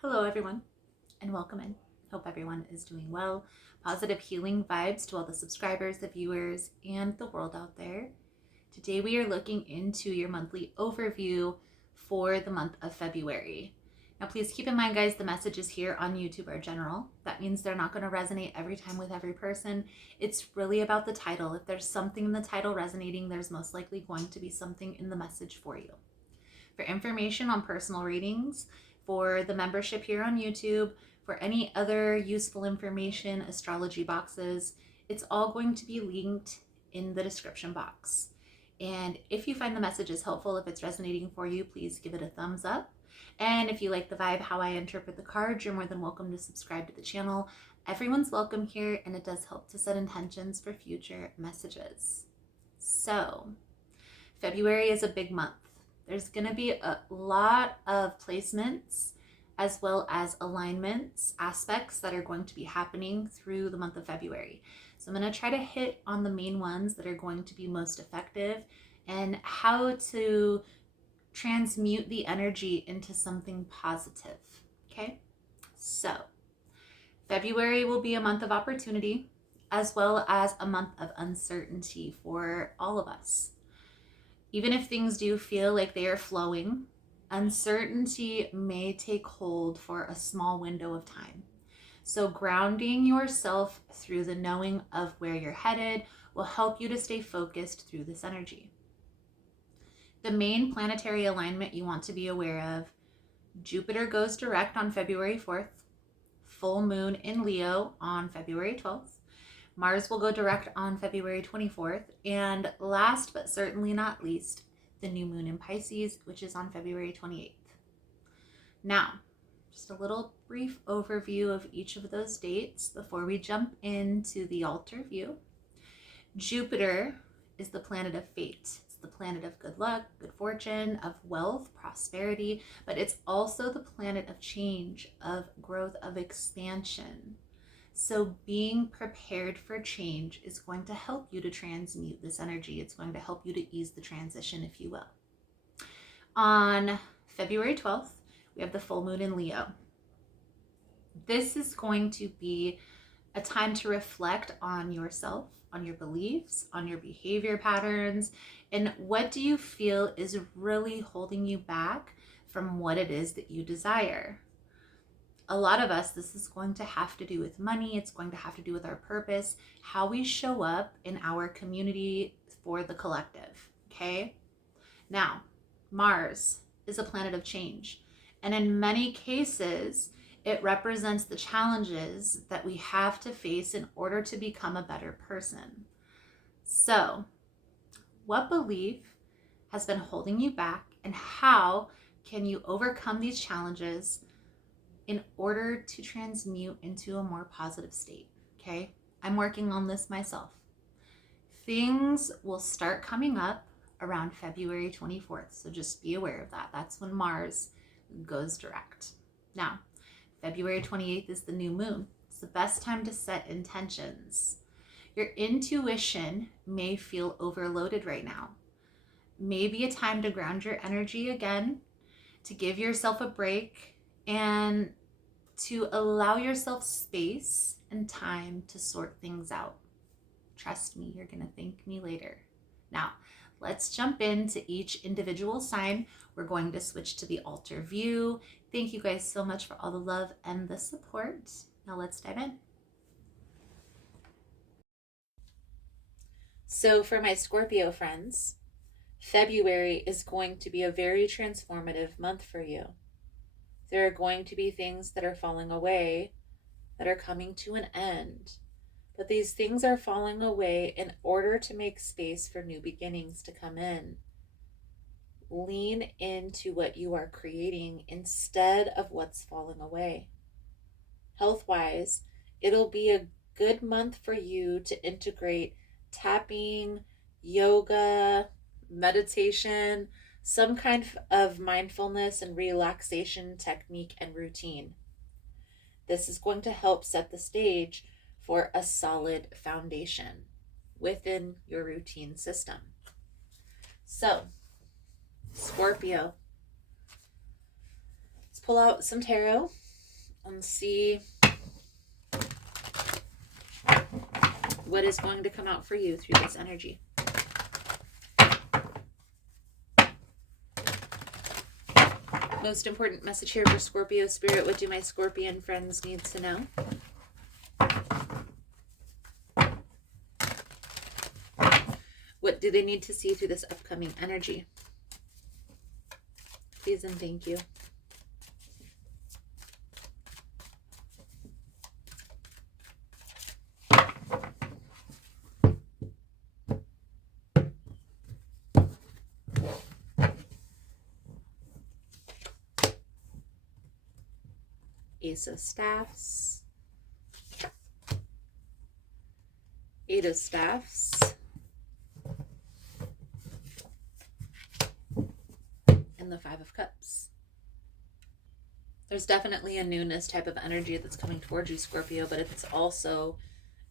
Hello, everyone, and welcome in. Hope everyone is doing well. Positive healing vibes to all the subscribers, the viewers, and the world out there. Today, we are looking into your monthly overview for the month of February. Now, please keep in mind, guys, the messages here on YouTube are general. That means they're not going to resonate every time with every person. It's really about the title. If there's something in the title resonating, there's most likely going to be something in the message for you. For information on personal readings, for the membership here on YouTube, for any other useful information, astrology boxes, it's all going to be linked in the description box. And if you find the messages helpful, if it's resonating for you, please give it a thumbs up. And if you like the vibe, how I interpret the cards, you're more than welcome to subscribe to the channel. Everyone's welcome here, and it does help to set intentions for future messages. So, February is a big month. There's going to be a lot of placements as well as alignments, aspects that are going to be happening through the month of February. So I'm going to try to hit on the main ones that are going to be most effective and how to transmute the energy into something positive. Okay? So February will be a month of opportunity as well as a month of uncertainty for all of us. Even if things do feel like they are flowing, uncertainty may take hold for a small window of time. So grounding yourself through the knowing of where you're headed will help you to stay focused through this energy. The main planetary alignment you want to be aware of: Jupiter goes direct on February 4th, full moon in Leo on February 12th. Mars will go direct on February 24th. And last but certainly not least, the new moon in Pisces, which is on February 28th. Now, just a little brief overview of each of those dates before we jump into the altar view. Jupiter is the planet of fate. It's the planet of good luck, good fortune, of wealth, prosperity, but it's also the planet of change, of growth, of expansion. So being prepared for change is going to help you to transmute this energy. It's going to help you to ease the transition, if you will. On February 12th, we have the full moon in Leo. This is going to be a time to reflect on yourself, on your beliefs, on your behavior patterns, and what do you feel is really holding you back from what it is that you desire. A lot of us, this is going to have to do with money. It's going to have to do with our purpose, how we show up in our community for the collective, okay? Now, Mars is a planet of change. And in many cases, it represents the challenges that we have to face in order to become a better person. So, what belief has been holding you back, and how can you overcome these challenges in order to transmute into a more positive state? Okay, I'm working on this myself. Things will start coming up around February 24th, so just be aware of that. That's when Mars goes direct. Now, February 28th is the new moon. It's the best time to set intentions. Your intuition may feel overloaded right now. Maybe a time to ground your energy again, to give yourself a break, and to allow yourself space and time to sort things out. Trust me, you're going to thank me later. Now, let's jump into each individual sign. We're going to switch to the altar view. Thank you guys so much for all the love and the support. Now let's dive in. So for my Scorpio friends, February is going to be a very transformative month for you. There are going to be things that are falling away, that are coming to an end. But these things are falling away in order to make space for new beginnings to come in. Lean into what you are creating instead of what's falling away. Health-wise, it'll be a good month for you to integrate tapping, yoga, meditation, some kind of mindfulness and relaxation technique and routine. This is going to help set the stage for a solid foundation within your routine system. So, Scorpio, let's pull out some tarot and see what is going to come out for you through this energy. Most important message here for Scorpio Spirit. What do my Scorpion friends need to know? What do they need to see through this upcoming energy? Please and thank you. Ace of Staffs, Eight of Staffs, and the Five of Cups. There's definitely a newness type of energy that's coming towards you, Scorpio, but it's also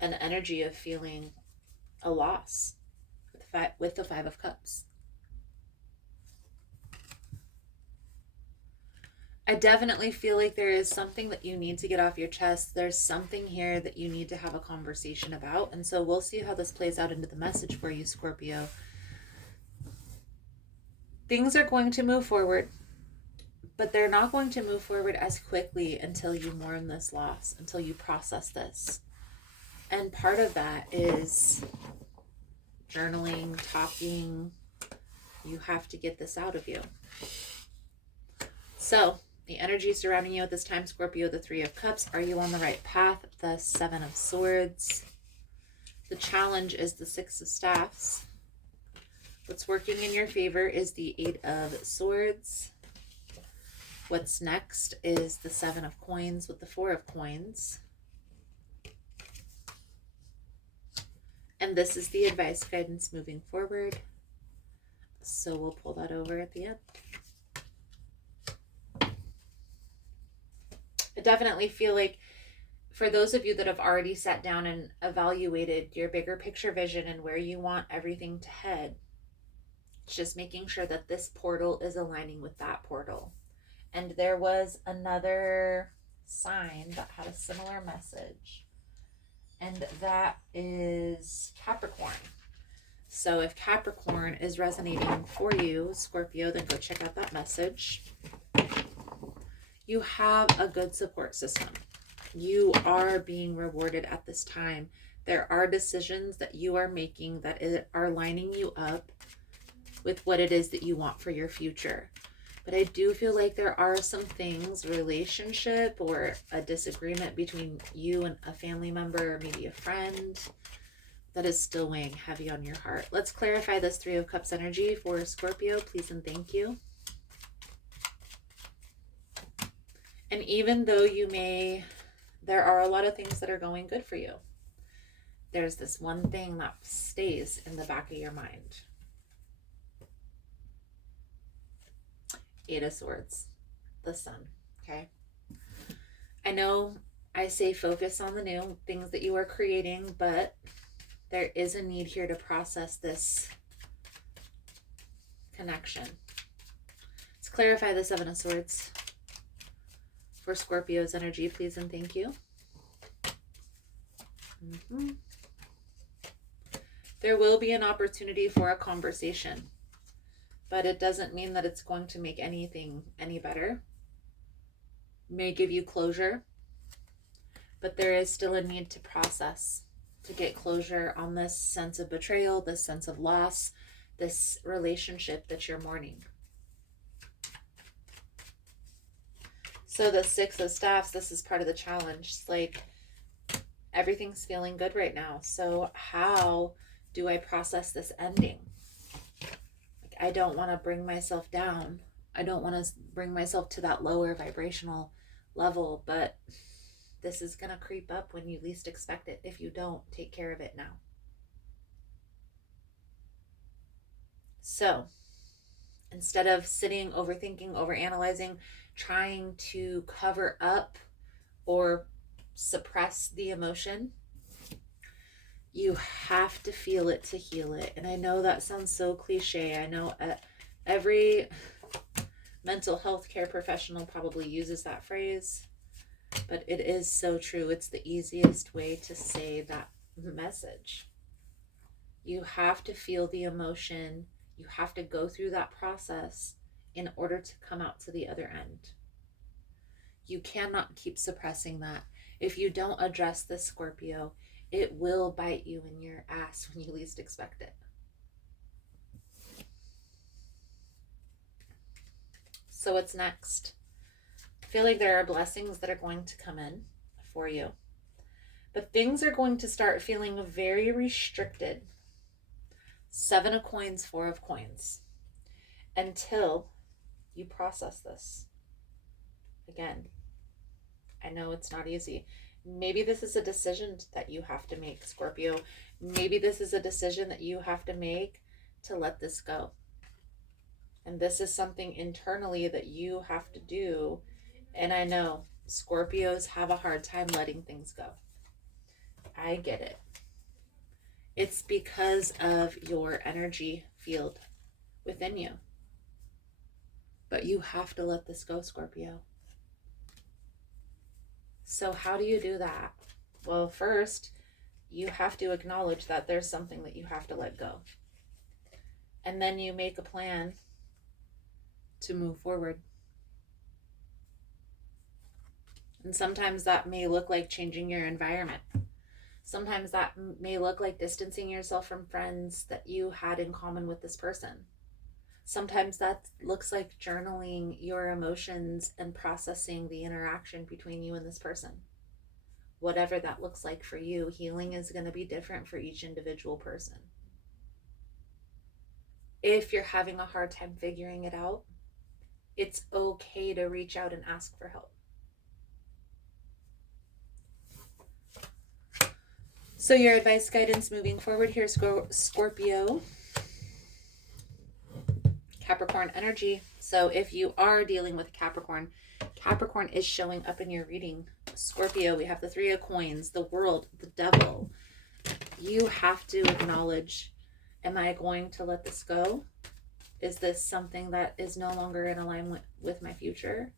an energy of feeling a loss with the Five of Cups. I definitely feel like there is something that you need to get off your chest. There's something here that you need to have a conversation about. And so we'll see how this plays out into the message for you, Scorpio. Things are going to move forward, but they're not going to move forward as quickly until you mourn this loss, until you process this. And part of that is journaling, talking. You have to get this out of you. So, the energy surrounding you at this time, Scorpio, the Three of Cups. Are you on the right path? The Seven of Swords. The challenge is the Six of Staffs. What's working in your favor is the Eight of Swords. What's next is the Seven of Coins with the Four of Coins. And this is the advice guidance moving forward. So we'll pull that over at the end. I definitely feel like for those of you that have already sat down and evaluated your bigger picture vision and where you want everything to head, it's just making sure that this portal is aligning with that portal. And there was another sign that had a similar message, and that is Capricorn. So if Capricorn is resonating for you, Scorpio, then go check out that message. You have a good support system. You are being rewarded at this time. There are decisions that you are making that are lining you up with what it is that you want for your future. But I do feel like there are some things, relationship or a disagreement between you and a family member or maybe a friend, that is still weighing heavy on your heart. Let's clarify this Three of Cups energy for Scorpio, please and thank you. And even though there are a lot of things that are going good for you, there's this one thing that stays in the back of your mind. Eight of Swords, the Sun, okay? I know I say focus on the new things that you are creating, but there is a need here to process this connection. Let's clarify the Seven of Swords for Scorpio's energy, please and thank you. There will be an opportunity for a conversation, but it doesn't mean that it's going to make anything any better. It may give you closure, but there is still a need to process, to get closure on this sense of betrayal, this sense of loss, this relationship that you're mourning. So the Six of Staffs, this is part of the challenge. It's like everything's feeling good right now. So how do I process this ending? Like, I don't want to bring myself down. I don't want to bring myself to that lower vibrational level, but this is going to creep up when you least expect it if you don't take care of it now. So instead of sitting, overthinking, overanalyzing, trying to cover up or suppress the emotion, you have to feel it to heal it. And I know that sounds so cliche. I know every mental health care professional probably uses that phrase, But it is so true. It's the easiest way to say that message. You have to feel the emotion. You have to go through that process in order to come out to the other end. You cannot keep suppressing that. If you don't address this, Scorpio, it will bite you in your ass when you least expect it. So what's next? I feel like there are blessings that are going to come in for you. But things are going to start feeling very restricted. 7 of coins, 4 of coins. Until you process this. Again, I know it's not easy. Maybe this is a decision that you have to make, Scorpio. Maybe this is a decision that you have to make to let this go. And this is something internally that you have to do. And I know Scorpios have a hard time letting things go. I get it. It's because of your energy field within you. But you have to let this go, Scorpio. So how do you do that? Well, first, you have to acknowledge that there's something that you have to let go. And then you make a plan to move forward. And sometimes that may look like changing your environment. Sometimes that may look like distancing yourself from friends that you had in common with this person. Sometimes that looks like journaling your emotions and processing the interaction between you and this person. Whatever that looks like for you, healing is going to be different for each individual person. If you're having a hard time figuring it out, it's okay to reach out and ask for help. So your advice, guidance moving forward here, Scorpio, Capricorn energy. So if you are dealing with Capricorn, Capricorn is showing up in your reading. Scorpio, we have the 3 of coins, the world, the devil. You have to acknowledge, am I going to let this go? Is this something that is no longer in alignment with my future?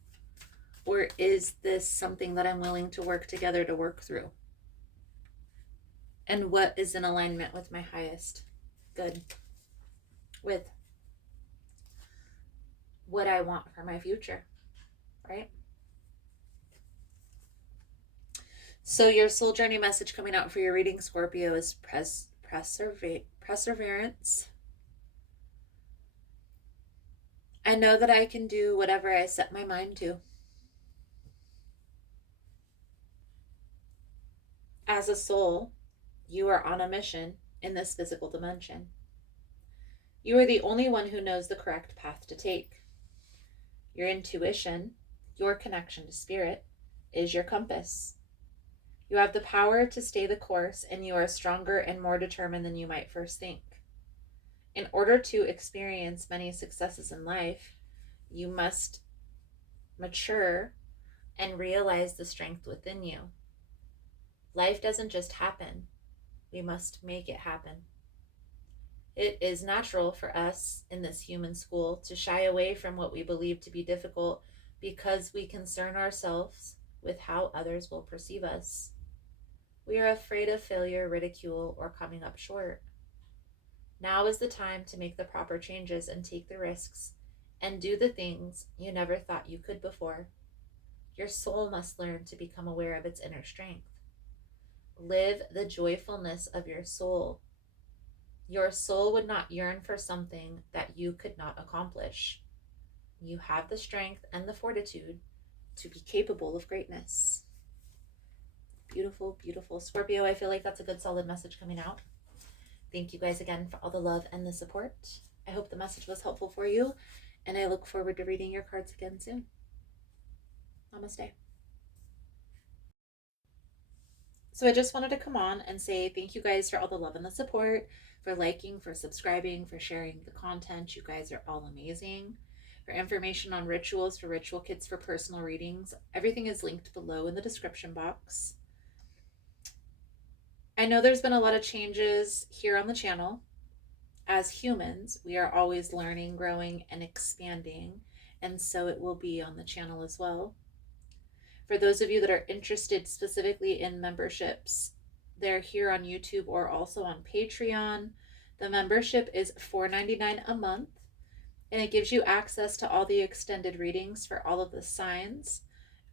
Or is this something that I'm willing to work together to work through? And what is in alignment with my highest good? With what I want for my future, right? So your soul journey message coming out for your reading, Scorpio, is perseverance. I know that I can do whatever I set my mind to. As a soul, you are on a mission in this physical dimension. You are the only one who knows the correct path to take. Your intuition, your connection to spirit, is your compass. You have the power to stay the course, and you are stronger and more determined than you might first think. In order to experience many successes in life, you must mature and realize the strength within you. Life doesn't just happen. We must make it happen. It is natural for us in this human school to shy away from what we believe to be difficult because we concern ourselves with how others will perceive us. We are afraid of failure, ridicule, or coming up short. Now is the time to make the proper changes and take the risks and do the things you never thought you could before. Your soul must learn to become aware of its inner strength. Live the joyfulness of your soul. Your soul would not yearn for something that you could not accomplish. You have the strength and the fortitude to be capable of greatness. Beautiful, beautiful. Scorpio, I feel like that's a good solid message coming out. Thank you guys again for all the love and the support. I hope the message was helpful for you, and I look forward to reading your cards again soon. Namaste. So I just wanted to come on and say thank you guys for all the love and the support, for liking, for subscribing, for sharing the content. You guys are all amazing. For information on rituals, for ritual kits, for personal readings, everything is linked below in the description box. I know there's been a lot of changes here on the channel. As humans, we are always learning, growing, and expanding, and so it will be on the channel as well. For those of you that are interested specifically in memberships, they're here on YouTube or also on Patreon. The membership is $4.99 a month, and it gives you access to all the extended readings for all of the signs,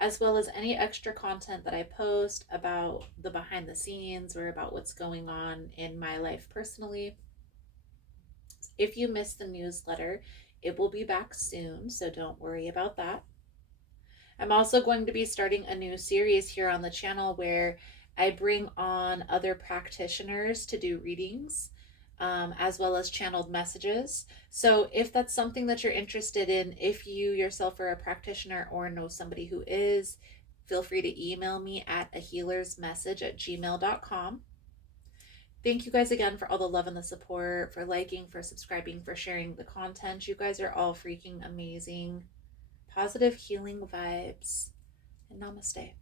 as well as any extra content that I post about the behind the scenes or about what's going on in my life personally. If you missed the newsletter, it will be back soon, so don't worry about that. I'm also going to be starting a new series here on the channel where I bring on other practitioners to do readings, as well as channeled messages. So if that's something that you're interested in, if you yourself are a practitioner or know somebody who is, feel free to email me at ahealersmessage@gmail.com. Thank you guys again for all the love and the support, for liking, for subscribing, for sharing the content. You guys are all freaking amazing. Positive healing vibes, and namaste.